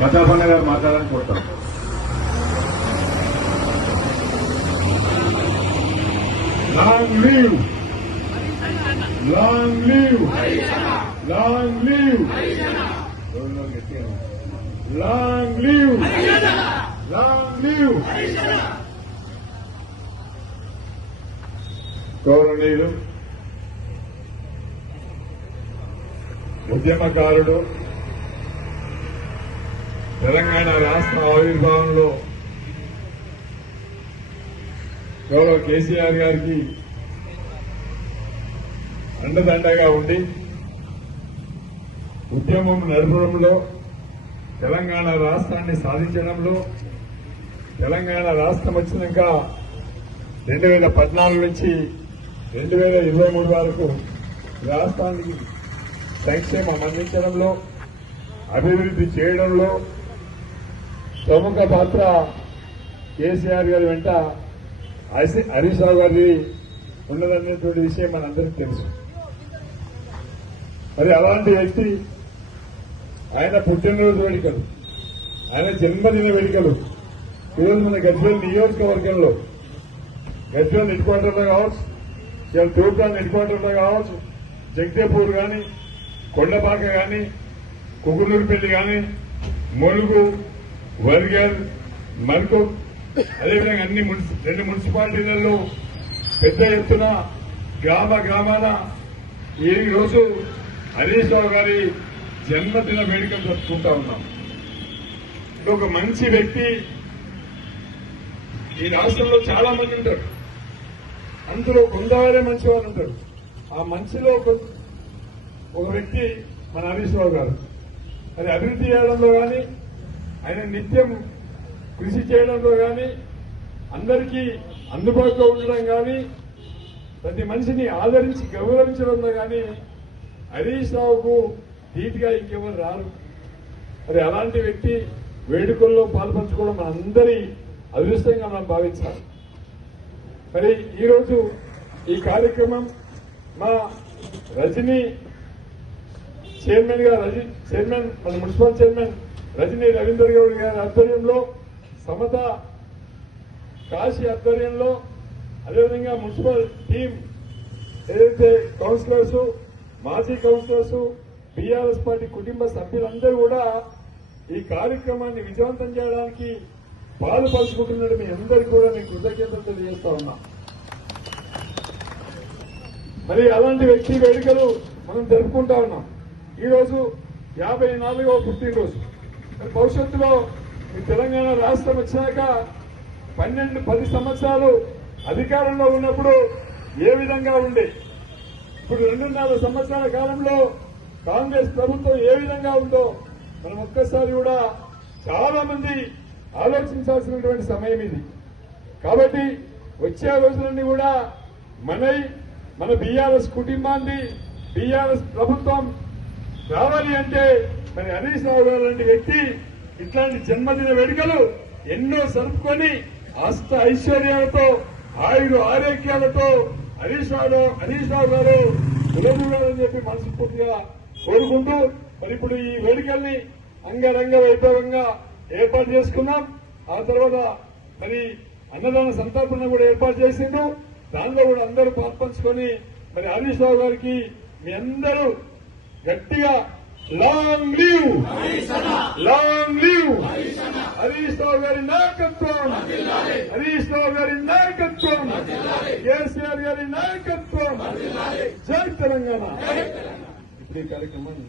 ప్రతాపన్న గారు మాట్లాడాలని కోరుతాం. Long live, long live, long live, long live, long live. గౌరవనీయులు ఉద్యమకారుడు, తెలంగాణ రాష్ట్ర ఆవిర్భావంలో గౌరవ కేసీఆర్ గారికి అండదండగా ఉండి ఉద్యమం నడపడంలో, తెలంగాణ రాష్ట్రాన్ని సాధించడంలో, తెలంగాణ రాష్ట్రం వచ్చినాక 2014 నుంచి 2023 వరకు రాష్ట్రానికి సంక్షేమం అందించడంలో, అభివృద్ధి చేయడంలో ప్రముఖ పాత్ర కేసీఆర్ గారి వెంట హరీష్ రావు గారి ఉన్నదనేటువంటి విషయం మనందరికీ తెలుసు. మరి అలాంటి వ్యక్తి ఆయన పుట్టినరోజు వేడుకలు, ఆయన జన్మదిన వేడుకలు ఈరోజు మన గజ్వేల్ నియోజకవర్గంలో, గజ్వేల్ హెడ్ క్వార్టర్లో కావచ్చు, ఇలా తూర్పాన్ హెడ్ క్వార్టర్లో కావచ్చు, జగదేపూర్ కానీ, కొండపాక కానీ, కుకునూరుపల్లి కానీ, ములుగు, వర్గల్, మల్కు, అదేవిధంగా అన్ని 2 మున్సిపాలిటీలలో పెద్ద ఎత్తున గ్రామాన ఈ రోజు హరీష్ రావు గారి జన్మదిన వేడుకలు జరుపుకుంటా ఉన్నాం. ఒక మంచి వ్యక్తి ఈ రాష్ట్రంలో చాలా మంది ఉంటారు, అందులో కొందరే మంచి వాళ్ళు ఉంటారు. ఆ మంచిలో ఒక వ్యక్తి మన హరీష్ రావు గారు. అది అభివృద్ధి చేయడంలో కానీ, ఆయన నిత్యం కృషి చేయడంలో కానీ, అందరికీ అందుబాటులో ఉండడం కానీ, ప్రతి మనిషిని ఆదరించి గౌరవించడంలో కానీ హరీష్ రావుకు ధీటుగా ఇంకెవరు రారు. మరి అలాంటి వ్యక్తి వేడుకల్లో పాల్పంచుకోవడం మనందరి అదృష్టంగా మనం భావించాలి. మరి ఈరోజు ఈ కార్యక్రమం మా రజనీ చైర్మన్ మన మున్సిపల్ చైర్మన్ రజనీ రవీందర్ గౌడ్ గారి ఆధ్వర్యంలో, సమత కాశీ ఆధ్వర్యంలో, అదేవిధంగా మున్సిపల్ టీం ఏదైతే కౌన్సిలర్స్, మాజీ కౌన్సిలర్స్, బీఆర్ఎస్ పార్టీ కుటుంబ సభ్యులందరూ కూడా ఈ కార్యక్రమాన్ని విజయవంతం చేయడానికి పాలుపంచుకుంటున్నట్టు మీ అందరికీ కూడా నేను కృతజ్ఞతలు తెలియజేస్తా ఉన్నా. మరి అలాంటి వ్యక్తి వేడుకలు మనం జరుపుకుంటా ఉన్నాం. ఈరోజు 54వ పుట్టినరోజు. భవిష్యత్తులో ఈ తెలంగాణ రాష్ట్రం వచ్చాక 10 సంవత్సరాలు అధికారంలో ఉన్నప్పుడు ఏ విధంగా ఉండే, ఇప్పుడు 2.5 సంవత్సరాల కాలంలో కాంగ్రెస్ ప్రభుత్వం ఏ విధంగా ఉందో మనం ఒక్కసారి కూడా చాలా మంది ఆలోచించాల్సినటువంటి సమయం ఇది. కాబట్టి వచ్చే రోజులన్నీ కూడా మన బీఆర్ఎస్ కుటుంబాన్ని, బీఆర్ఎస్ ప్రభుత్వం రావాలి అంటే మరి హరీష్ రావు గారు లాంటి వ్యక్తి ఇట్లాంటి జన్మదిన వేడుకలు ఎన్నో జరుపుకొని అష్ట ఐశ్వర్యాలతో, ఆరోగ్యాలతో హరీష్ రావు గారు కులబూడాలని చెప్పి మనస్ఫూర్తిగా కోరుకుంటూ, మరి ఇప్పుడు ఈ వేడుకల్ని అంగరంగ వైభవంగా ఏర్పాటు చేసుకున్నాం. ఆ తర్వాత మరి అన్నదాన సంతర్పణ కూడా ఏర్పాటు చేసిండ్రు. దానిలో కూడా అందరూ పాల్పంచుకొని మరి హరీష్ రావు గారికి మీ అందరూ గట్టిగా long live, long live, Harish Rao గారి నాయకత్వం, హరీష్ రావు గారి నాయకత్వం, కేసీఆర్ గారి నాయకత్వం, జై తెలంగాణ. ఇప్పుడు ఈ కార్యక్రమాన్ని